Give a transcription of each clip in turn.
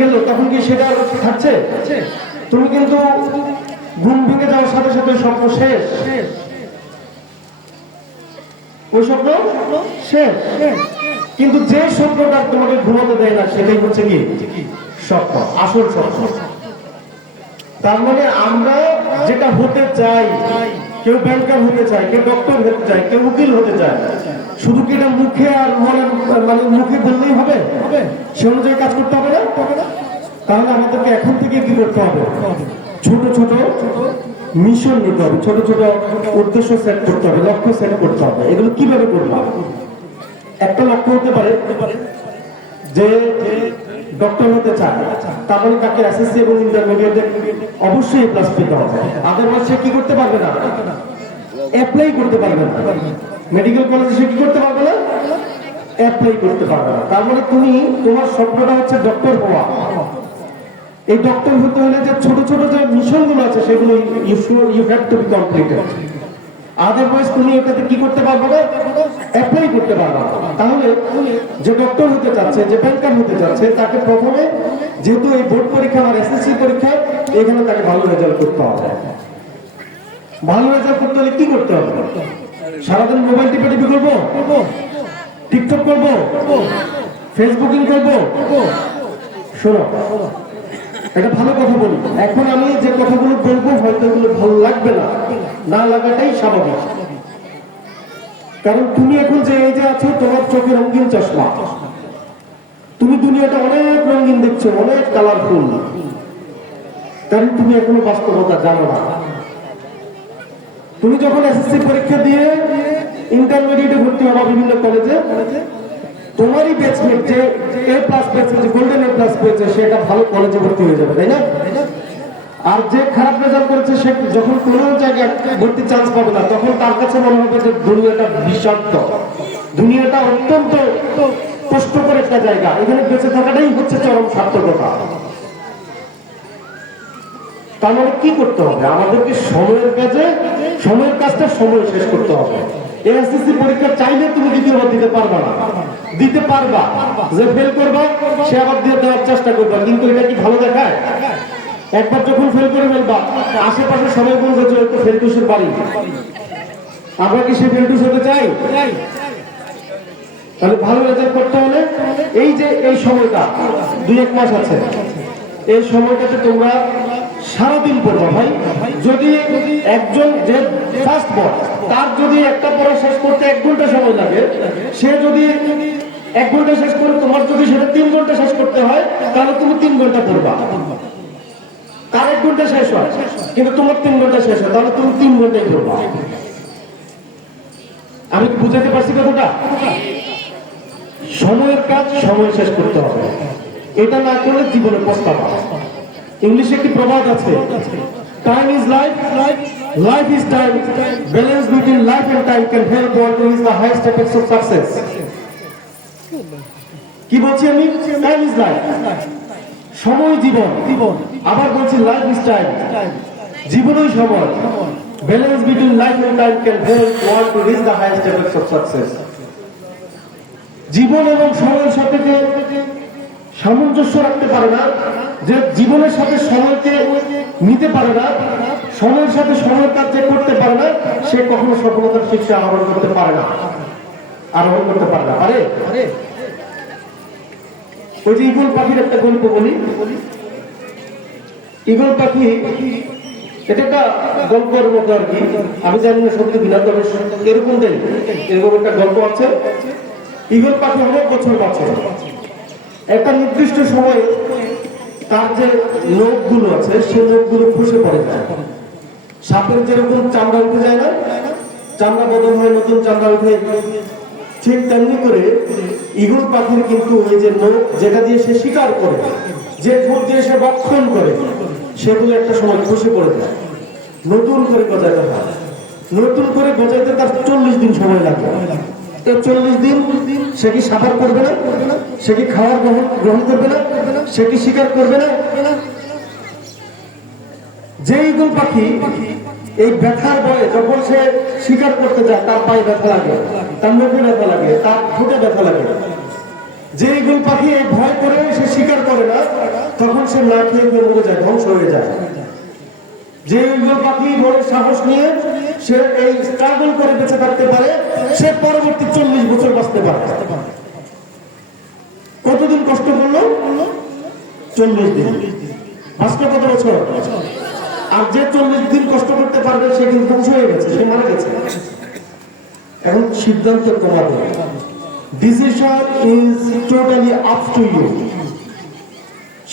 গেল তখন কি সেটা থাকছে? তুমি কিন্তু ঘুম ভেঙে যাওয়ার সাথে সাথে স্বপ্ন শেষ, ওই স্বপ্ন শেষ। কিন্তু যে স্বপ্নটা তোমাকে ঘুমাতে দেয় না সেটাই হচ্ছে কি স্বপ্ন, আসল স্বপ্ন। তার মানে আমরা যেটা হতে চাই, কেউ ব্যাংকার হতে চায়, কেউ ডক্টর হতে চায়, কেউ উকিল হতে চায়, শুধু কি এটা মুখে আর মানে মুখে বললেই হবে? সে অনুযায়ী কাজ করতে হবে না? তাহলে আমাদেরকে এখন থেকে কি করতে হবে? ছোট ছোট মিশন নিতে হবে, ছোট ছোট উদ্দেশ্য সেট করতে হবে, লক্ষ্য সেট করতে হবে। এগুলো কিভাবে করবো? একটা লক্ষ্য হতে পারে যে ডক্টর হতে চায়, তার মানে তাকে এসএসসি এবং ইন্টারমিডিয়েটে অবশ্যই প্লাস পেতে হবে, আদারওয়াইজ সে কি করতে পারবে না? অ্যাপ্লাই করতে পারবে না। মেডিকেল কলেজে সে কি করতে পারবে না? অ্যাপ্লাই করতে পারবে না। তার মানে তুমি, তোমার স্বপ্নটা হচ্ছে ডক্টর হওয়া। এই ডক্টর হতে হলে যে ছোট ছোট যে মিশন গুলো আছে সেগুলো you have to be completed, otherwise তুমি এটাতে কি করতে পারবে না? অ্যাপ্লাই করতে পারবে না। তাহলে যে ডক্টর হতে চাচ্ছে, যে ব্যাংকার হতে চাচ্ছে, তাকে প্রথমে যেহেতু এই বোর্ড পরীক্ষা আর এসএসসি পরীক্ষা, এখানে তাকে ভালো রেজাল্ট করতে হবে। ভালো রেজাল্ট করতে হলে কি করতে হবে? সারাদিন মোবাইল টিপে টিপি করবো, টিকটক করবো, ফেসবুকিং করবো? শোনো, এটা ভালো কথা বলি। এখন আমি যে কথাগুলো বলবো হয়তো এগুলো ভালো লাগবে না, না লাগাটাই স্বাভাবিক। কারণ তুমি এখন যে এই যে আছো, তোমার চোখে রঙিন চশমা, তুমি দুনিয়াটা অনেক রঙিন দেখছো, অনেক কালারফুল, কারণ তুমি এখনো বাস্তবতা জানো না। তুমি যখন এসএসসি পরীক্ষা দিয়ে ইন্টারমিডিয়েটে ভর্তি হবা বিভিন্ন কলেজে, তোমারই ব্যাচমেট যে এ প্লাস পেয়েছে, যে গোল্ডেন এ প্লাস পেয়েছে, সেটা ভালো কলেজে ভর্তি হয়ে যাবে, তাই না? আর যে খারাপ রেজাল্ট করেছে সে যখন কোনো জায়গায় ভর্তির চান্স পাবে না, তখন তার কাছে মনে হবে যে দুনিয়াটা বিষাক্ত, দুনিয়াটা অত্যন্ত কষ্টকর একটা জায়গা, এখানে বেঁচে থাকাটাই হচ্ছে চরম সার্থকতা। তার মানে কি করতে হবে? আমাদেরকে সময়ের কাজটা সময় শেষ করতে হবে। এসএসসি পরীক্ষা চাইলে তুমি দ্বিতীয়বার দিতে পারবা না, দিতে পারবা, যে ফেল করবা সে আবার দিয়ে দেওয়ার চেষ্টা করবা, কিন্তু এটা কি ভালো দেখায়? একবার যখন ফেল করে ফেলবা, আশেপাশে সবাই বলবে যে একটু ফেলটুসের বাড়ি, আমরা কি সে ফেলটুস হতে চাই? তাহলে ভালো রেজাল্ট করতে হলে এই যে এই সময়টা 2-1 মাস আছে, এই সময়টাতে তোমরা সারাদিন পড়বা ভাই। যদি একজন যে ফার্স্ট বয়, তার যদি একটা পড়া শেষ করতে 1 ঘন্টা সময় লাগে, সে যদি 1 ঘন্টা শেষ করে, তোমার যদি সেটা 3 ঘন্টা শেষ করতে হয়, তাহলে তুমি 3 ঘন্টা পড়বা। তার 1 ঘন্টা শেষ হয়, কিন্তু তোমার 3 ঘন্টা শেষ হয়, তাহলে তুমি 3 ঘন্টাই পড়বা। আমি কি বুঝাতে পারছি কথাটা? সময়ের কাজ সময় শেষ করতে হবে, এটা না করলে জীবনে পস্তাবা। ইংলিশে একটি প্রবাদ আছে, time is life, life is time, balance between life and time can help one to reach the highest apex of success. কি বলছি আমি? টাইম ইজ লাইফ, সময় জীবন। আবার বলছি লাইফ ইজ টাইম, জীবনই সময়, balance between life and time can help one to reach the highest apex of success. জীবন এবং সময়ের সাথে যে সামঞ্জস্য রাখতে পারে না, যে জীবনের সাথে সময়কে নিতে পারে না, সময়ের সাথে সময়ের কাজ যে করতে পারে না, সে কখনো সফলতার শিক্ষা আহরণ করতে পারে না, আরোহণ করতে পারে না। পারে? ওই যে ঈগল পাখির একটা গল্প বলি। ঈগল পাখি, এটা একটা গল্পের মতো আর কি, আমি জানি না সত্যি কিনা, তবে এরকম দেয়, এরকম একটা গল্প আছে। ঈগল পাখি অনেক বছর বাঁচে, একটা নির্দিষ্ট সময়ে তার যে নখগুলো আছে সেই নখগুলো খসে পড়ে যায়। সাপের যেরকম চামড়া উঠে যায় না, চামড়া বদল হয়ে নতুন চামড়া উঠে, ঠিক তেমনি করে ঈগল পাখির কিন্তু ওই যে নখ যেটা দিয়ে সে শিকার করে, যে ঠোঁট দিয়ে সে ভক্ষণ করে, সেগুলো একটা সময় খসে পড়ে যায়, নতুন করে গজাইতে হয়। নতুন করে গজাইতে তার 40 দিন সময় লাগে। 40 দিন সে কি সাফার করবে না? সে কি খাওয়ার গ্রহণ করবে না? সে কি শিকার করবে না? যে ঈগল পাখি এই ব্যথার ভয়ে যখন সে শিকার করতে যায়, তার পায়ে ব্যথা লাগে, তার মুখে ব্যথা লাগে, তার ঠোঁটে ব্যথা লাগে। যে ঈগল পাখি এই ভয় করে সে শিকার করে না, তখন সে না খেয়ে খেয়ে মরে যায়, ধ্বংস হয়ে যায়। যে ইগল পাখি মনের সাহস নিয়ে সে এই স্ট্রাগল করে বেঁচে থাকতে পারে, সে পরবর্তী 40 বছর বাঁচতে পারে। কতদিন কষ্ট করলো? 40 দিন। বাঁচলো কত বছর? আর যে 40 দিন কষ্ট করতে পারবে সে কিন্তু ধ্বংস হয়ে গেছে, সে মারা গেছে। এখন সিদ্ধান্ত তোমাদের, decision is totally up to you.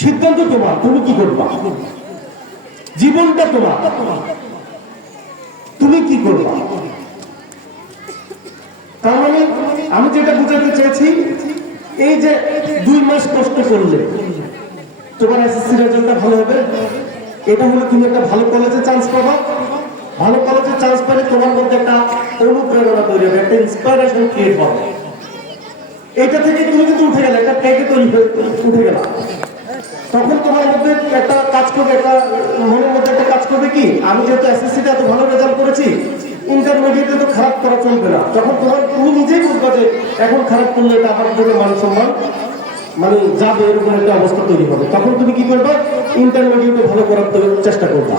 সিদ্ধান্ত তোমার, তুমি কি করবা, জীবনটা তোমার, তুমি কি করবা। তার মানে আমি যেটা বুঝাতে চাইছি, এই যে 2 মাস কষ্ট করলে তোমার এসএসসি রেজাল্টটা ভালো হবে, এটা হলে তুমি একটা ভালো কলেজে চান্স পাবা। ভালো কলেজে চান্স পেলে তোমার মধ্যে একটা অনুপ্রেরণা তৈরি হবে, একটা ইন্সপিরেশন ক্রিয়েট হবে। এটা থেকে তুমি কিন্তু উঠে গেলে, একটা ট্যাগে তৈরি হয়ে উঠে গেল। তখন তোমার মধ্যে একটা কাজ করবে, একটা মনের মধ্যে একটা কাজ করবে কি, আমি যেহেতু এসএসসিতে এত ভালো রেজাল্ট করেছি, ইন্টারমিডিয়েটে তো খারাপ করা চলবে না। তখন তুমি নিজেই বুঝবা যে এখন খারাপ করলে এটা আমার জন্য মান সম্মান মানে যাবে, এরকম একটা অবস্থা তৈরি হবে। তখন তুমি কি করবা, ইন্টারমিডিয়েটে ভালো করার চেষ্টা করবা।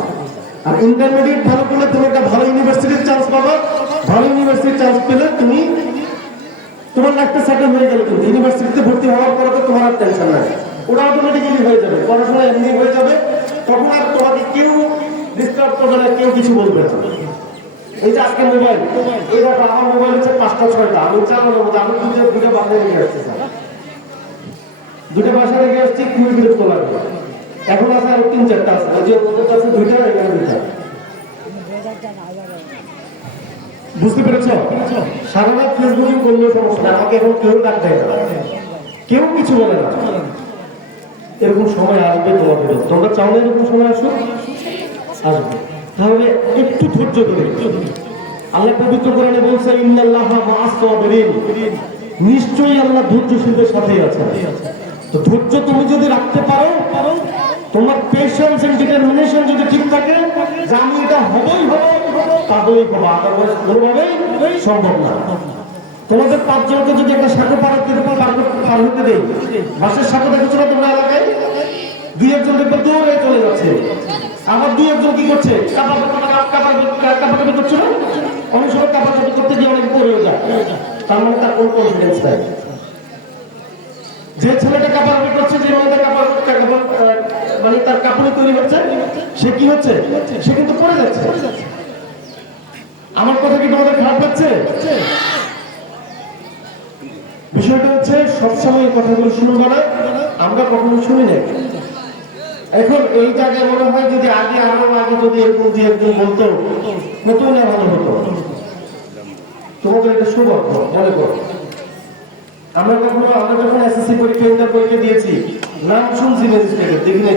আর ইন্টারমিডিয়েট ভালো করলে তুমি একটা ভালো ইউনিভার্সিটির চান্স পাবা। ভালো ইউনিভার্সিটির চান্স পেলে তুমি তোমার লাইফটা সেটেল হয়ে গেল। কিন্তু ইউনিভার্সিটিতে ভর্তি হওয়ার পরে তো তোমার আর টেনশন নাই, ওটা অটোমেটিক্যালি হয়ে যাবে, পড়াশোনা এমনি হয়ে যাবে। তখন আর তোমাকে কেউ ডিস্টার্ব করবে না, কেউ কিছু বলবে না। এই যে আজকে মোবাইল, এই দেখো আমার মোবাইল হচ্ছে 5টা 6টা, আমি চালানোর মতো, আমি দুটো বাসায় রেখে আসছি, দুটো বাসায় রেখে আসছি, খুবই বিরক্ত লাগবে। এখন আছে আরো 3-4টা আছে, যে ওদের কাছে 2টা, এখানে 2টা। বুঝতে পেরেছ? সারা রাত ফেসবুকিং করলেও সমস্যা নেই, আমাকে এখন কেউ ডাক দেয় না, কেউ কিছু বলে না। এরকম সময় আসবে তোমাদের, তোমরা চাও না এরকম সময় আসুক? আসবে। তাহলে একটু ধৈর্য ধরে, আল্লাহ পবিত্র কোরআনে বলছে ইন্নাল্লাহা মা'আস সাবিরিন, নিশ্চয়ই আল্লাহ ধৈর্যশীলদের সাথেই আছে। তো ধৈর্য তুমি যদি রাখতে পারো, তোমার পেশেন্স এন্ড ডিটারমিনেশন যদি ঠিক থাকে যে আমি এটা হবই হব, তাহলেই হবো, আদারওয়াইজ কোনোভাবেই সম্ভব না। তোমাদের 5 জনকে যদি একটা সাঁকো পার হতে দেই, বাসের সাঁকো দেখেছো না তোমরা এলাকায়, 2-1 দেখবে দৌড়ে চলে যাচ্ছে, আবার 2-1 কি করছে, কাপাকাপি করছে না, অনেক সময় কাপাকাপি করতে গিয়ে অনেক পড়েও যায়। তার মানে তার কোন কনফিডেন্স নাই। যে ছেলেটা কাপাকাপি করছে, যে মেয়েটা মানে তার কাপড়ে তৈরি হচ্ছে, সে কি হচ্ছে, সে কিন্তু পড়ে যাচ্ছে। আমার কথা কি তোমাদের খারাপ লাগছে? বিষয়টা হচ্ছে সবসময় এই কথাগুলো শুনবো না, আমরা কখনো শুনি না। এখন এই জায়গায় মনে হয় যদি আগে যদি এরকম যে একজন বলতো, কতই না ভালো হতো। তোমাদের এটা সৌভাগ্য মনে করো। আমরা যখন এসএসসি পরীক্ষা, ইন্টার পরীক্ষা দিয়েছি, নাম শুনছি ম্যাজিস্ট্রেটের, দেখি নাই।